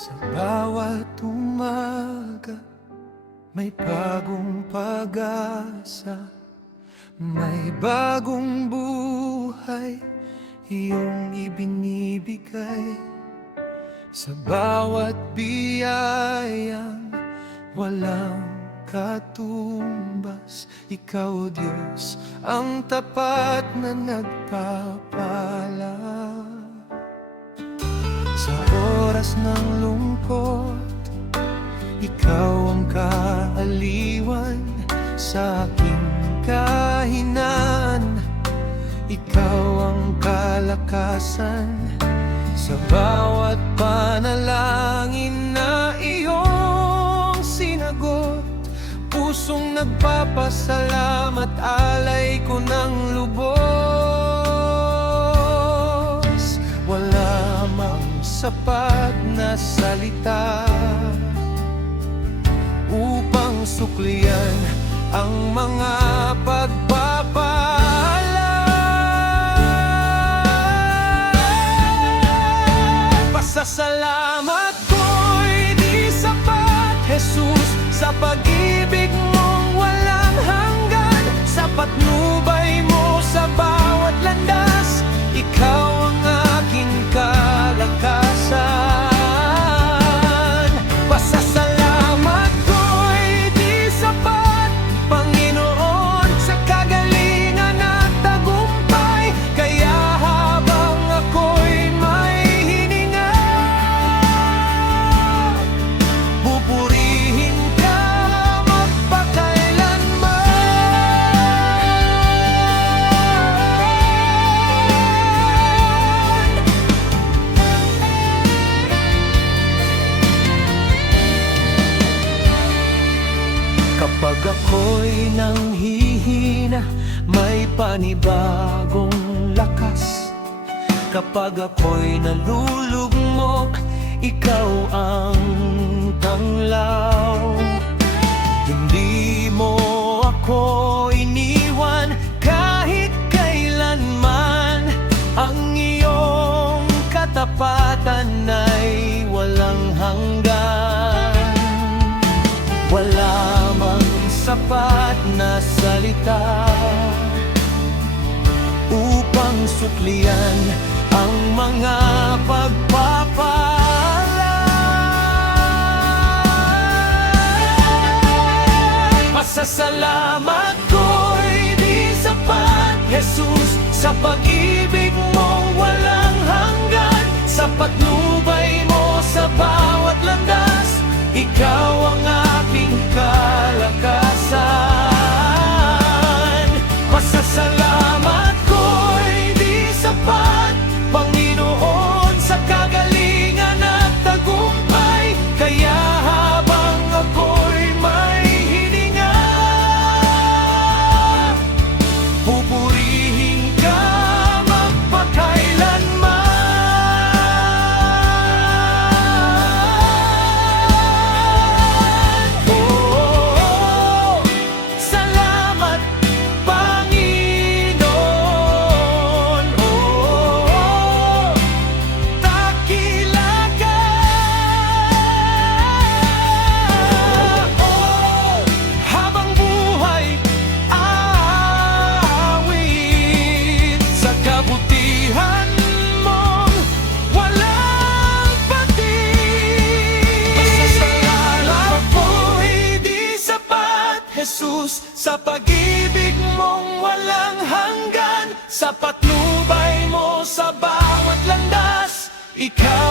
Sa bawat umaga, may bagong pag-asa, may bagong buhay iyong ibinibigay. Sa bawat biyayang walang katumbas, ikaw Diyos ang tapat na nagpapala. Sa oras ng lungkot, ikaw ang kaaliwan. Sa aking kahinaan, ikaw ang kalakasan. Sa bawat panalangin na iyong sinagot, pusong nagpapasalamat, alay ko ng lubos. Wala mang sapat na salita upang suklian ang mga pagpapala. Pasasalamat ko'y di sapat, Jesus, sa pag-ibig mong walang hanggan. Sa patnubay mo sa bawat landas, ikaw ang aking kalakasan. Pasasalamat ko'y di sapat, Panginoon, sa kagalingan at tagumpay. Kaya habang ako'y may hininga, pupurihin ka magpakailanman. Kapag ako'y nanghihina, may panibagong lakas. Kapag ako'y nalulugmok, ikaw ang tanglaw. Hindi mo ako iniwan kahit kailanman. Ang iyong katapatan ay walang hanggan. Wala mang sapat na salita upang suklian ang mga pagpapala. Pasasalamat ko'y di sapat, Jesus, sa pag-ibig mong walang hanggan. Sa patnubay mo sa bawat landas, ikaw ang aking kalakasan. Pasasalamat ko'y di sapat, Panginoon, sa kagalingan at tagumpay. Kaya habang ako'y may hininga, pupurihin ka magpakailanman. Jesus, sa pag-ibig mong walang hanggan. Sa patnubay mo sa bawat landas, ikaw